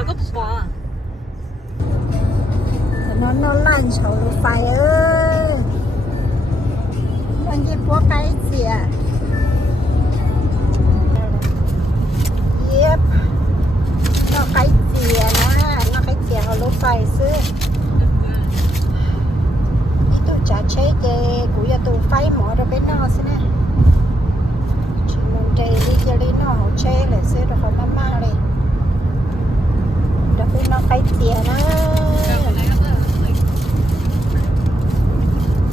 이것도 좋아. nó lạnh sầu lúa phải ơi anh đi búa cái gì à yep nó cái gì nó cái gì họ lúa phải xứ ít tụ chả chơi cái cú giờ tụ phải mỏ rồi bên nó xí nè chỉ muốn chơi đi chơi đi nó họ chơi lại xứ rồi họ mama này rồi bên nó cái gì nó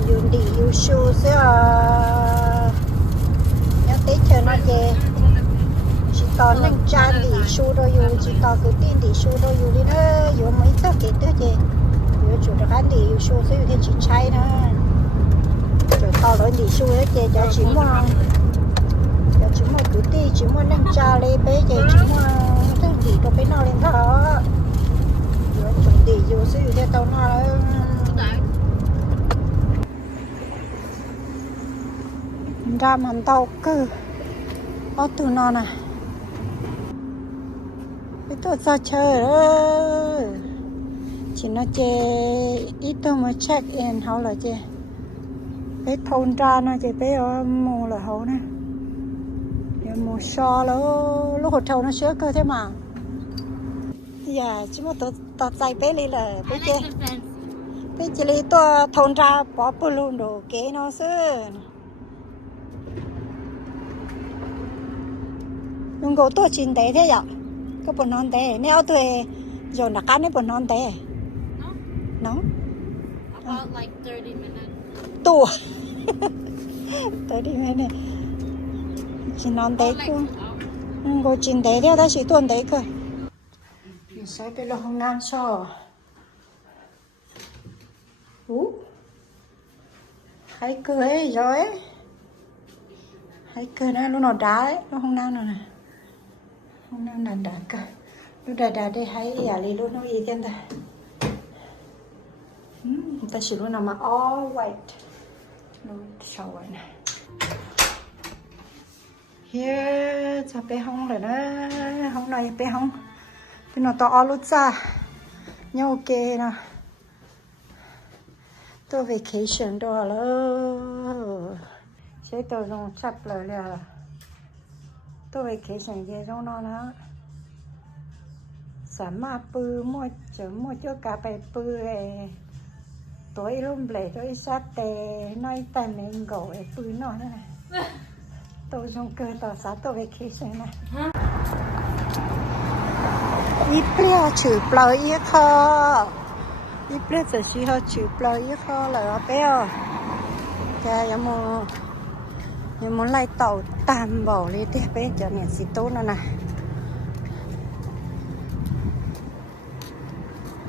dùng đi yêu show sẽ nhớ tới chờ nó kì chỉ còn nâng chan đi show rồi yêu chỉ còn cứ tin đi show rồi yêu đi nữa yêu mấy chắc kì tới kì yêu chủ được ăn đi yêu show sẽ yêu thêm chỉ chay nữa rồi to lớn đi show ấy kì cho chỉ mua cứ đi chỉ mua nâng chan lên bé kì chỉ mua thứ gì cho bé nó lên thở yêu chủ đi yêu sẽ yêu thêm tao nó ra màn tàu cứ ở tụi nó nè cái tôi ra chơi rồi chỉ nó chơi ít tôi mới check in hậu là chơi cái thôn ra nó chơi bé ở mù là hậu nè giờ mù so lúc hồi đầu nó sửa cơ thế mà giờ chỉ mà tôi chạy bé đi là bé chơi bé chơi đi tôi thôn ra bỏ bù luôn đồ kế nó xưa dùng gỗ tôi chín té thế ạ, có bốn non té, nếu tôi rồi là cá nếu bốn non té, nó, About like 30 minutes. tù, 30 minutes, chỉ non té cơ, gỗ chín té theo ta chỉ tuần té cơ, sai cái lỗ không ngang so, hay cơ ấy rồi, hay cơ này lúc nào đá ấy, nó không ngang rồi này. Không nào nản đã cả lúc đã đây hay à li lúc nó y thêm ta ta chỉ lúc nào mà all white nó sầu vậy này here cho bé hông rồi đó hông này bé hông bên nó to all lúc ra nhau ok nè tôi vacation đó là sẽ tôi dùng sắp lại là tôi vacation về trong nó nữa sắm mà pư mua chỗ cà phê pư tối luôn lệ tối sát tè nói tên mình gọi pư nó nữa này tôi trong cơ tàu sát tôi vacation này ít bia chữ bờ ít kho ít bia giờ chỉ họ chữ bờ ít kho là bé cái em muốn lại tàu tạm bảo đi tiếp bé cho nên xí tốt nữa nè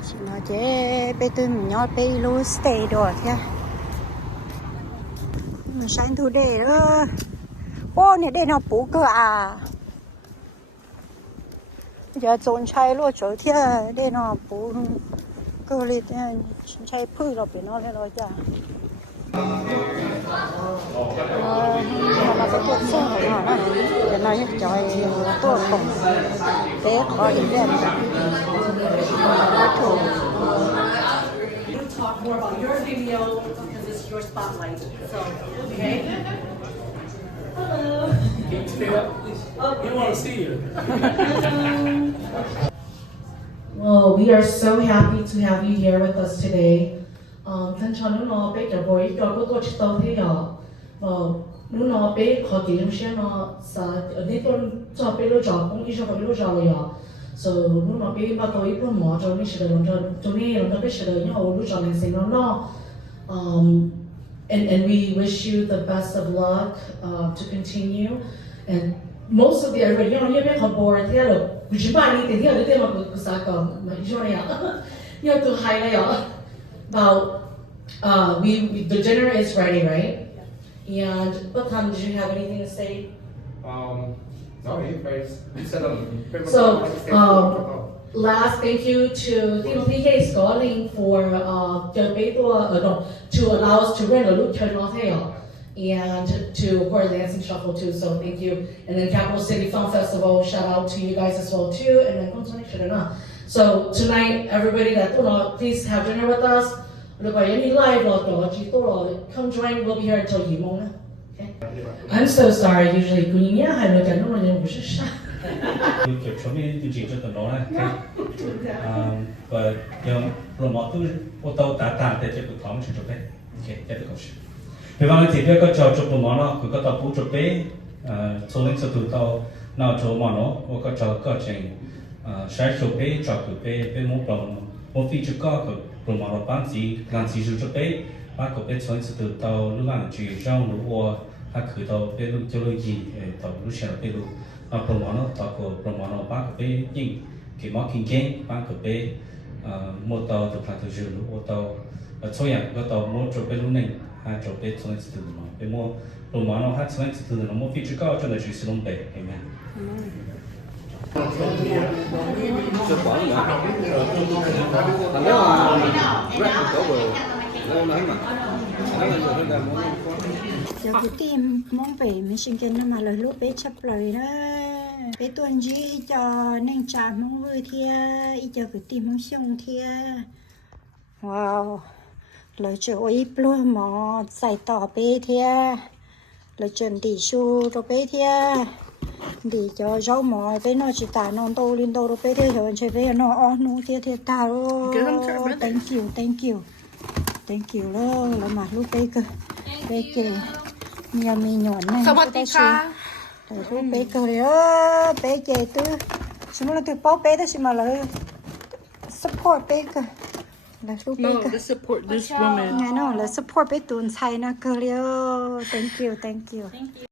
chỉ nói chứ bé tôi mình nhót bé lu stay đồ thế mình sáng thu đề đó ô này đây nó bố cơ à giờ trốn chạy luôn chỗ thế đây nó bố cơ lên chạy phơi rồi bé nó lên rồi chứ nó sẽ tốt hơn của nó này để nó giúp cho tốt cùng bé khó đi lên thủ talk more about your video because it's your spotlight. So, okay? Hello. Can you stay up? We want to see you. Well, we are so happy to have you here with us today. Thân cho nó bé cho bồi cho cô chỉ tao thế đó. Nó bé khó kỹ lắm xem nó sa ở đây tôi cho bé lo cho cũng đi cho bé lo cho rồi. So nó bé mà tôi cũng mò cho nên sẽ được cho nên nó bé sẽ được nhau lo cho nên sẽ nó and we wish you the best of luck to continue and most of the everybody you know you bored thế là chỉ ba đi thì thế là mà cứ sao còn mà cho này you to highlight about the dinner is ready, right? And what time did you have anything to say? No, you guys set up. So, last thank you to PK Scotland for to allow us to rent a Luton Hotel and to Horror Dancing Shuffle too. So thank you. And then Capital City Film Festival, shout out to you guys as well too. And then So tonight, everybody that please have dinner with us. Look at any live come join. We'll be here until Yimong. Okay. I'm so sorry. Usually, Guinia, I look at no one. kiểu cho mình điều chỉnh cho tụi nó này, và yung rồi mọi thứ ô tô đã tạm để cho tụi nó chụp đấy, ok, để tụi nó chụp. Vì vậy thì bây giờ cho chụp tụi nó, cứ có tao bút chụp đấy, số lượng số tụi tao nào chụp mà nó, và có trình sai chụp đấy, chụp đấy một phi chụp có tụi nó bán gì, làm gì chụp đấy, bán có biết số lượng số tụi tao lúc nào chỉ trong lúc qua, cứ tao biết lúc cho lúc gì, tao lúc xem biết lúc promono tako promono ba ko be ning ki ma king game ba ko be mo ta to plan to julu o ta so ya ko ta mo tro be lu ning ha tro be so its to no be mo promono ha so its to no mo feature ka cho na ju si long be amen giờ cứ tìm mong về mình sinh cái mà lời lúc bé chấp lời đó bé tuần gì cho nên trả mong vui thia ít giờ cứ tìm mong xong thia wow lời chờ ôi luôn mà giải tỏ bé thia lời chuẩn tỷ su rồi bé thia đi cho rau mò bé nó chỉ tả non tô lên tô rồi bé thia rồi chơi bé nó nu thia thia tao thank you lo là mà lúc bé cơ bé kì nhà mình nhọn này sao bắt đi cả rồi lúc bé cơ đấy bé kì tư xem là từ bao bé đó xem mà là support bé cơ là lúc bé cơ support this woman. ngày nào là support bé tuần sai na cơ đấy thank you